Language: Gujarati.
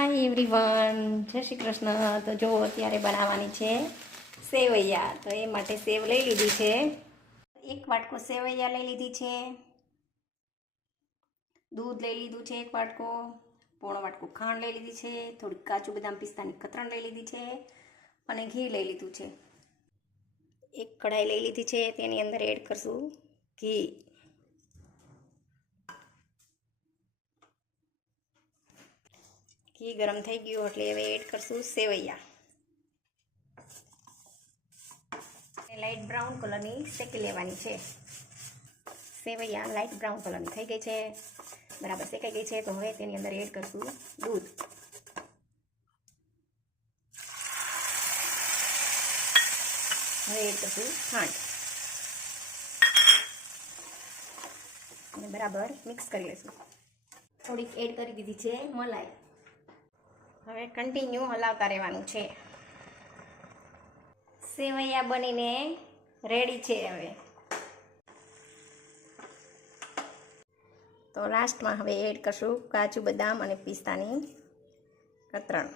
હાય એવરીવન, જય શ્રી કૃષ્ણ. તો જો અત્યારે બનાવવાની છે સેવૈયા. તો એ માટે સેવ લઈ લીધી છે. એક વાટકો સેવૈયા લઈ લીધી છે. દૂધ લઈ લીધું છે એક વાટકો. પોણો વાટકો ખાંડ લઈ લીધી છે. થોડીક કાજુ બદામ પિસ્તાની કતરણ લઈ લીધી છે અને ઘી લઈ લીધું છે. એક કઢાઈ લઈ લીધી છે. તેની અંદર એડ કરશું ઘી. ઘી ગરમ થઈ ગયું એટલે હવે એડ કરશું સેવૈયા. લાઇટ બ્રાઉન કલરની શેકી લેવાની છે. સેવૈયા લાઇટ બ્રાઉન કલરની થઈ ગઈ છે, બરાબર શેકાઈ ગઈ છે. તો હવે તેની અંદર એડ કરશું દૂધ. હવે એડ કરશું ખાંડ અને બરાબર મિક્સ કરી લઈશું. થોડીક એડ કરી દીધી છે મલાઈ. હવે કન્ટિન્યુ હલાવતા રહેવાનું છે. સેવૈયા બનીને રેડી છે. હવે તો લાસ્ટમાં હવે એડ કરશું કાજુ બદામ અને પિસ્તાની કતરણ.